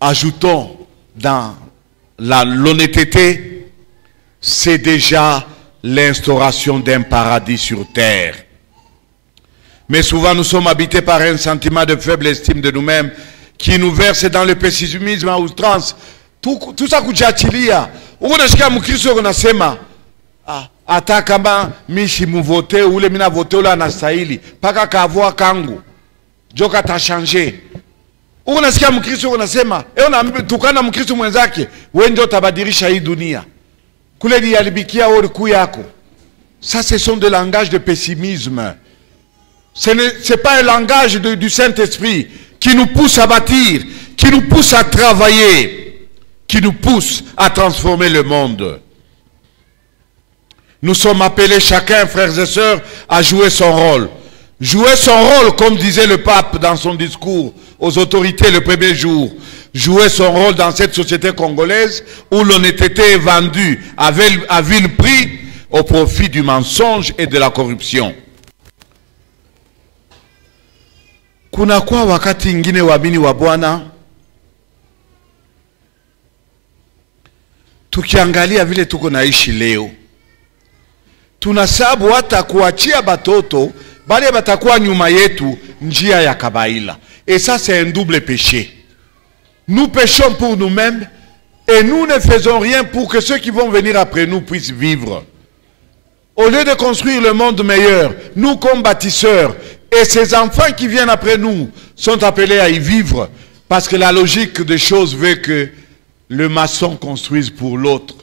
ajoutons dans l'honnêteté, c'est déjà l'instauration d'un paradis sur terre. Mais souvent nous sommes habités par un sentiment de faible estime de nous-mêmes qui nous verse dans le pessimisme à outrance. Tout ça kujachilia. Unasikia mkristo unasema hata kama mishi muvote ule mina vote ule anastahili paka kavua kangu joka tashange. Unasikia mkristo unasema tukana mkristo mwenzake wewe ndio utabadilisha hii dunia. Kule lialibikia wewe ku yako. Ça ce sont des langages de pessimisme. Ce n'est pas un langage du Saint-Esprit qui nous pousse à bâtir, qui nous pousse à travailler, qui nous pousse à transformer le monde. Nous sommes appelés chacun, frères et sœurs, à jouer son rôle. Jouer son rôle, comme disait le pape dans son discours aux autorités le premier jour. Jouer son rôle dans cette société congolaise où l'honnêteté est vendue à vil prix au profit du mensonge et de la corruption. Kuna kwa wakati ingine waamini wa Bwana tukiangalia vile tuko naishi leo, tunasabu hata kuachia batoto bali batakuwa nyuma yetu njia ya kabaila. Et ça c'est un double péché. Nous péchons pour nous-mêmes et nous ne faisons rien pour que ceux qui vont venir après nous puissent vivre. Au lieu de construire le monde meilleur, nous comme bâtisseurs, et ces enfants qui viennent après nous sont appelés à y vivre, parce que la logique des choses veut que le maçon construise pour l'autre.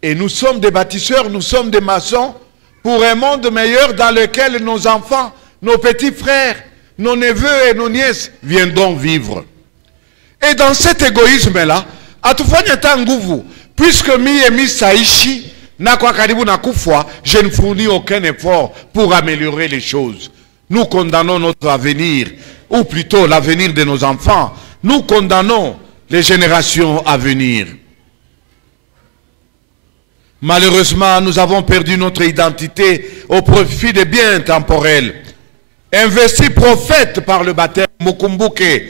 Et nous sommes des bâtisseurs, nous sommes des maçons pour un monde meilleur dans lequel nos enfants, nos petits frères nos neveux et nos nièces viendront vivre. Et dans cet égoïsme-là, atufanya tanguvu, puisque mi saishi, na kwa karibu na kufwa, je ne fournis aucun effort pour améliorer les choses. Nous condamnons notre avenir, ou plutôt l'avenir de nos enfants. Nous condamnons les générations à venir. Malheureusement, nous avons perdu notre identité au profit des biens temporels. Investi prophète par le baptême, mukumbuke.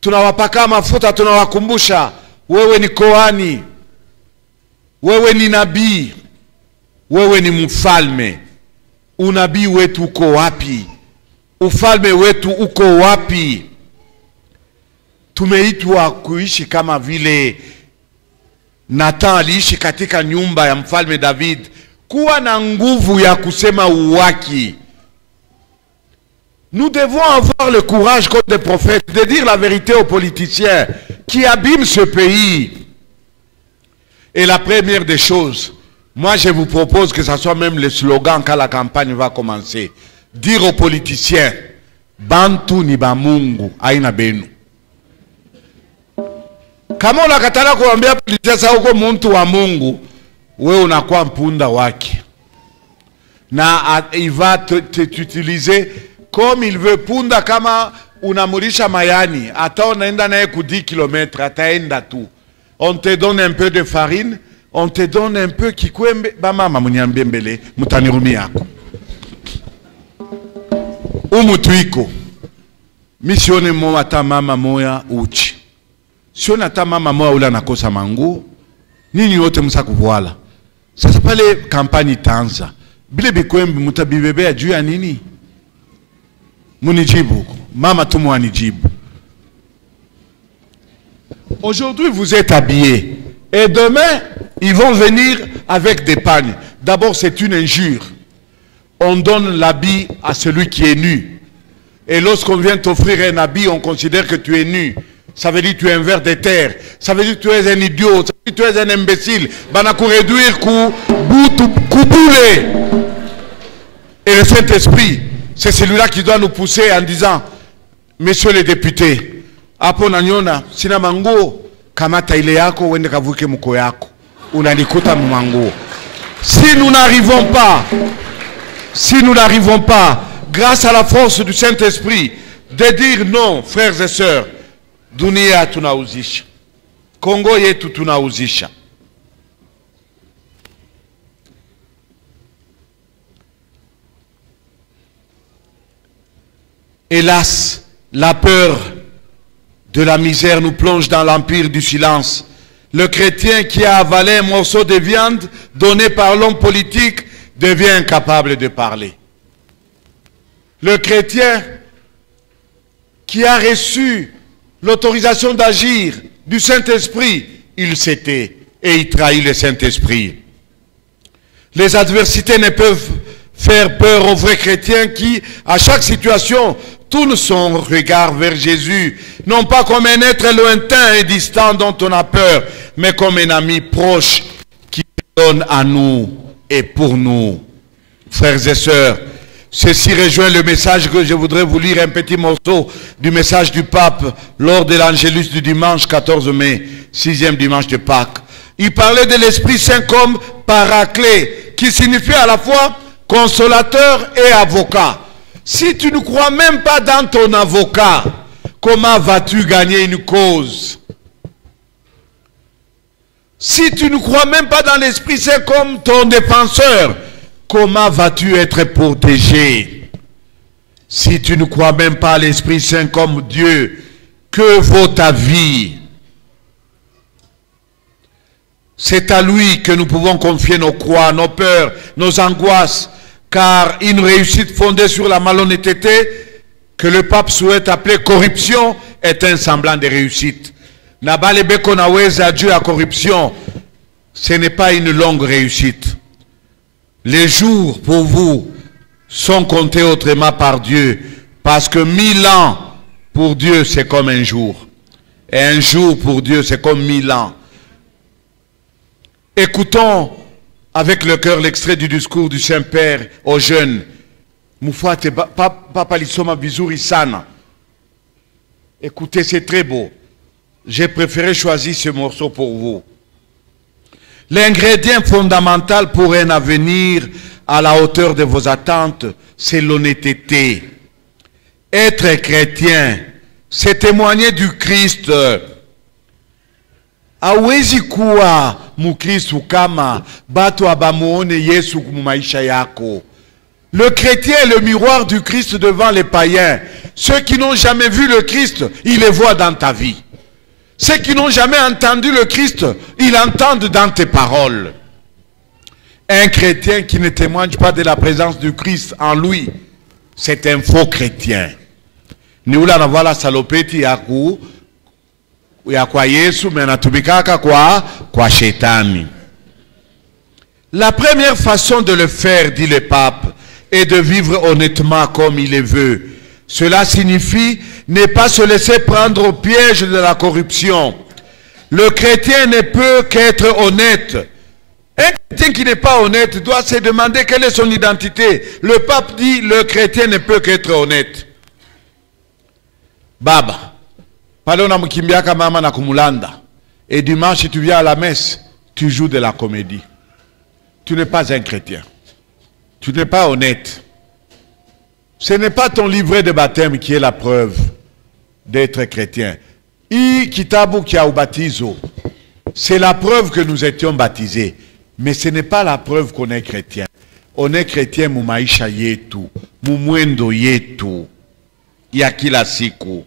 Tunawapaka mafuta, tunawakumbusha. Wewe ni kohani. Wewe ni nabii. Wewe ni mfalme. Unabii wetu uko wapi? Ufalme wetu uko wapi? Tumeitwa kuishi kama vile Nathan aliishi katika nyumba ya mfalme David, kuwa na nguvu ya kusema uwaki. Nous devons avoir le courage comme des prophètes de dire la vérité aux politiciens qui abîment ce pays. Et la première des choses, moi je vous propose que ça soit même le slogan quand la campagne va commencer. Dire aux politiciens, Bantu ni ba Mungu, aina benu. Kama unakatala kuambia politiciens huko muntu wa Mungu, wewe unakuwa mpunda wake. Na il va t'utiliser comme il veut. Punda kama unamurisha mayani, ata unaenda naye ku 10 km, ataenda tu. On te donne un peu de farine, on te donne un peu kikwembe, ba mama munyambie mbele, mutanirumi yako. Umutuiko. Misione mo ata mama moya uchi. Siona ata mama moya ula nakosa manguo. Nini yote msa kuvuala. Sasa pale kampani itaanza. Bile bikwembe mutabibebea juu ya nini? Munijibu. Mama tumu anijibu. Aujourd'hui vous êtes habillés. Et demain, ils vont venir avec des pagnes. D'abord c'est une injure. On donne l'habit à celui qui est nu. Et lorsqu'on vient t'offrir un habit, on considère que tu es nu. Ça veut dire que tu es un ver de terre. Ça veut dire que tu es un idiot. Ça veut dire que tu es un imbécile. Banakou réduire coup boulé. Et le Saint-Esprit, c'est celui-là qui doit nous pousser en disant, messieurs les députés, hapo nanyona sina manguo, kamata ile yako uende kavuke mko yako. Unanikuta manguo. Si nous n'arrivons pas, grâce à la force du Saint-Esprit, de dire non, frères et sœurs, dunia tunauzisha, Kongo yetu tunauzisha. Hélas, la peur de la misère nous plonge dans l'empire du silence. Le chrétien qui a avalé un morceau de viande donné par l'homme politique devient incapable de parler. Le chrétien qui a reçu l'autorisation d'agir du Saint-Esprit, il s'était et il trahit le Saint-Esprit. Les adversités ne peuvent faire peur aux vrais chrétiens qui, à chaque situation, tournent son regard vers Jésus, non pas comme un être lointain et distant dont on a peur, mais comme un ami proche qui donne à nous et pour nous. Frères et sœurs, ceci rejoint le message que je voudrais vous lire, un petit morceau du message du pape lors de l'Angélus du dimanche 14 mai, 6e dimanche de Pâques. Il parlait de l'Esprit Saint comme paraclet, qui signifie à la fois consolateur et avocat. Si tu ne crois même pas dans ton avocat, comment vas-tu gagner une cause? Si tu ne crois même pas dans l'Esprit Saint comme ton défenseur, comment vas-tu être protégé? Si tu ne crois même pas à l'Esprit Saint comme Dieu, que vaut ta vie? C'est à lui que nous pouvons confier nos croix, nos peurs, nos angoisses, car une réussite fondée sur la malhonnêteté, que le pape souhaite appeler corruption, est un semblant de réussite. Nabale beko naweza Dieu à corruption, ce n'est pas une longue réussite. Les jours pour vous sont comptés autrement par Dieu, parce que 1000 ans pour Dieu c'est comme un jour. Et un jour pour Dieu c'est comme 1000 ans. Écoutons avec le cœur l'extrait du discours du Saint-Père aux jeunes. Mufuate papa lisoma vizuri sana. Écoutez, c'est très beau. J'ai préféré choisir ce morceau pour vous. L'ingrédient fondamental pour un avenir à la hauteur de vos attentes, c'est l'honnêteté. Être chrétien, c'est témoigner du Christ. Hawezi kuwa mukristu kama batu abamuone Yesu mumaisha yako. Le chrétien est le miroir du Christ devant les païens. Ceux qui n'ont jamais vu le Christ, ils le voient dans ta vie. Ceux qui n'ont jamais entendu le Christ, ils l'entendent dans tes paroles. Un chrétien qui ne témoigne pas de la présence du Christ en lui, c'est un faux chrétien. Niula na vala salopeti ya kwa Yesu menatumikaka kwa shetani. La première façon de le faire, dit le pape, est de vivre honnêtement comme il le veut. Cela signifie ne pas se laisser prendre au piège de la corruption. Le chrétien ne peut qu'être honnête. Un chrétien qui n'est pas honnête doit se demander quelle est son identité. Le pape dit le chrétien ne peut qu'être honnête. Baba, pale unamkimbiaka mama na kumulanda, et dimanche tu viens à la messe, tu joues de la comédie. Tu n'es pas un chrétien. Tu n'es pas honnête. Ce n'est pas ton livret de baptême qui est la preuve d'être chrétien. Kitabu kia ubatizo, c'est la preuve que nous étions baptisés. Mais ce n'est pas la preuve qu'on est chrétien. On est chrétien mu maisha yetu, mu mwendo yetu, ya kila siku.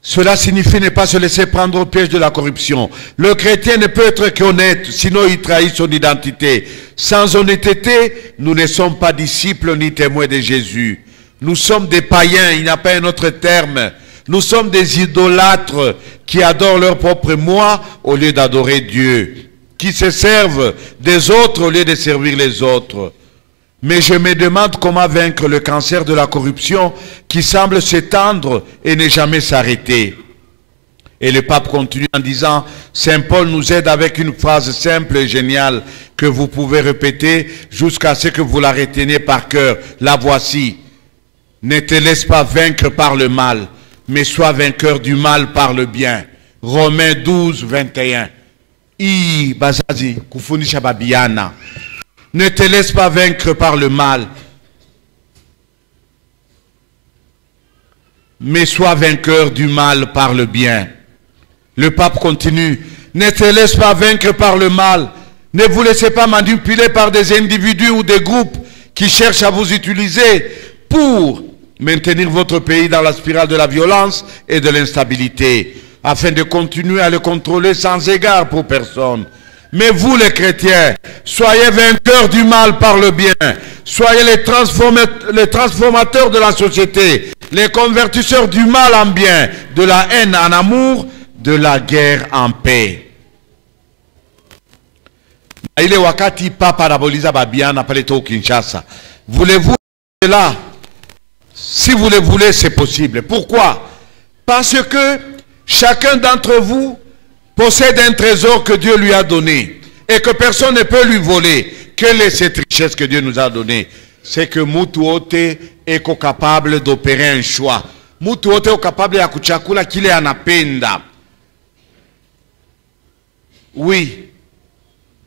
Cela signifie ne pas se laisser prendre au piège de la corruption. Le chrétien ne peut être qu'honnête, sinon il trahit son identité. Sans honnêteté, nous ne sommes pas disciples ni témoins de Jésus. Nous sommes des païens, il n'y a pas un autre terme. Nous sommes des idolâtres qui adorent leur propre moi au lieu d'adorer Dieu, qui se servent des autres au lieu de servir les autres. Mais je me demande comment vaincre le cancer de la corruption qui semble s'étendre et ne jamais s'arrêter. Et le pape continue en disant, Saint Paul nous aide avec une phrase simple et géniale que vous pouvez répéter jusqu'à ce que vous la reteniez par cœur. La voici. Ne te laisse pas vaincre par le mal, mais sois vainqueur du mal par le bien. Romains 12, 21. Bazazi, kufundisha babiana. Ne te laisse pas vaincre par le mal, mais sois vainqueur du mal par le bien. Le pape continue. Ne te laisse pas vaincre par le mal. Ne vous laissez pas manipuler par des individus ou des groupes qui cherchent à vous utiliser pour maintenir votre pays dans la spirale de la violence et de l'instabilité, afin de continuer à le contrôler sans égard pour personne. Mais vous les chrétiens, soyez vainqueurs du mal par le bien. Soyez les transformateurs de la société, les convertisseurs du mal en bien, de la haine en amour, de la guerre en paix. Ile wakati papa anaboliza babiana pale to Kinshasa. Voulez-vous être là? Si vous le voulez, c'est possible. Pourquoi? Parce que chacun d'entre vous possède un trésor que Dieu lui a donné et que personne ne peut lui voler. Quelle est cette richesse que Dieu nous a donnée? C'est que mutu wote est capable d'opérer un choix. Mutu wote est capable ya kuchakula kile anapenda. Oui,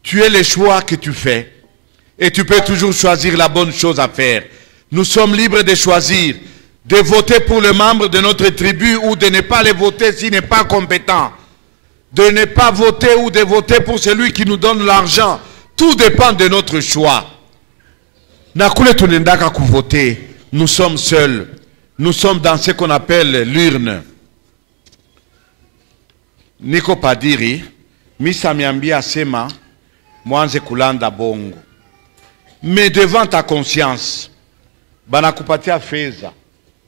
tu es le choix que tu fais et tu peux toujours choisir la bonne chose à faire. Nous sommes libres de choisir, de voter pour le membre de notre tribu ou de ne pas le voter s'il n'est pas compétent. De ne pas voter ou de voter pour celui qui nous donne l'argent. Tout dépend de notre choix. Nakule tunendaka ku voter. Nous sommes seuls. Nous sommes dans ce qu'on appelle l'urne. Niko padiri, misa miambia sema, mwanze kulanda bongo. Mais devant ta conscience, banakupatia feza,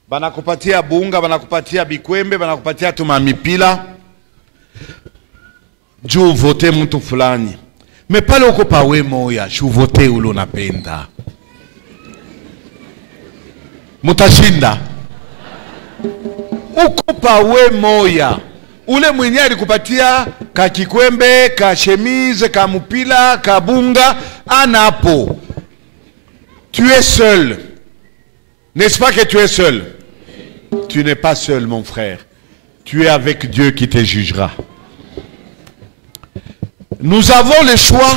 banakupatia bunga, banakupatia bikwembe, banakupatia tumamipila, juu vote mtu fulani. Me pale uko pawe moya, shu vote ule unapenda. Mutashinda. Uko pawe moya, ule mwenye alikupatia ka kikwembe, ka chemise, ka mupila, ka bunga, anapo. Tu es seul. N'est-ce pas que tu es seul? Tu n'es pas seul, mon frère. Tu es avec Dieu qui te jugera. Nous avons le choix,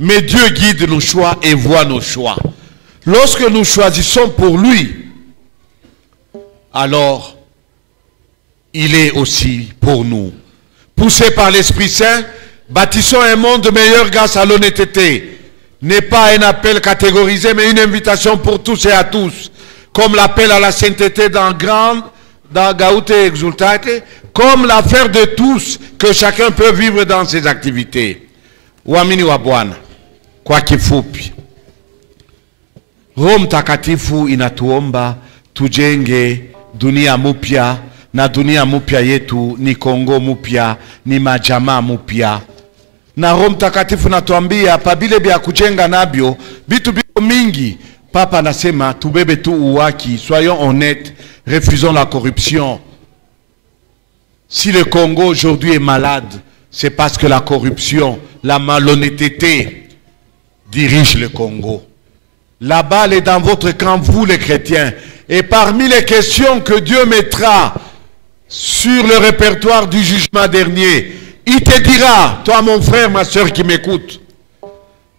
mais Dieu guide nos choix et voit nos choix. Lorsque nous choisissons pour lui, alors il est aussi pour nous. Poussés par l'Esprit Saint, bâtissons un monde meilleur grâce à l'honnêteté. N'est pas un appel catégorisé, mais une invitation pour tous et à tous. Comme l'appel à la sainteté dans Gaute Exultate, comme l'affaire de tous que chacun peut vivre dans ses activités. Uamini wa Bwana, kwa kifupi. Roho Mtakatifu inatuomba tujenge dunia mupya, na dunia mupya yetu ni Kongo mupya, ni majamaa mupya. Na Roho Mtakatifu natuambia pabile bya kujenga nabyo bitu biko mingi. Papa anasema tubebe tu uwaki, soyons honnêtes, refusons la corruption. Si le Congo aujourd'hui est malade, c'est parce que la corruption, la malhonnêteté dirige le Congo. La balle est dans votre camp, vous les chrétiens. Et parmi les questions que Dieu mettra sur le répertoire du jugement dernier, il te dira, toi mon frère, ma soeur qui m'écoute,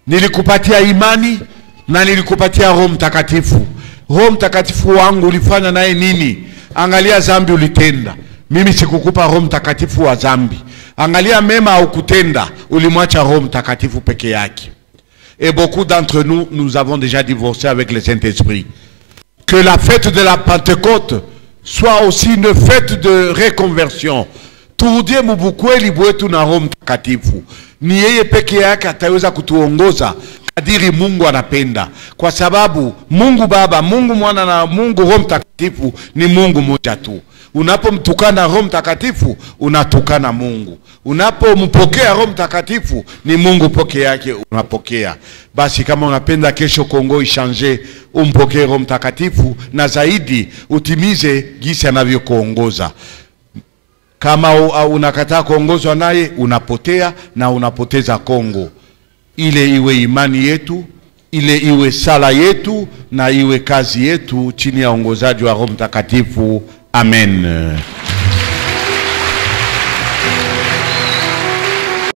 nilikupatia imani na nilikupatia Roho Mtakatifu. Roho Mtakatifu wangu ulifanya naye nini? Angalia zambi ulitenda. Mimi sikukupa Roho Mtakatifu wa zambi. Angalia mema au kutenda, ulimwacha Roho Mtakatifu peke yake. Et beaucoup d'entre nous, nous avons déjà divorcé avec le Saint-Esprit. Que la fête de la Pentecôte soit aussi une fête de reconversion. Turudie mubukweli bwetu na Roho Mtakatifu. Ni yeye peke yake ataweza kutuongoza kadiri Mungu anapenda. Kwa sababu Mungu Baba, Mungu Mwana na Mungu Roho Mtakatifu ni Mungu mmoja tu. Unapomtukana Roho Mtakatifu, unatukana Mungu. Unapompokea Roho Mtakatifu, ni Mungu peke yake unapokea. Basi kama unapenda kesho Kongo ishange, umpokee Roho Mtakatifu na zaidi utimize gisi anavyokuongoza. Kama unakataa kuongozwa naye, unapotea na unapoteza Kongo. Ile iwe imani yetu, ile iwe sala yetu, na iwe kazi yetu chini ya ongozaji wa Roho Mtakatifu. Amen.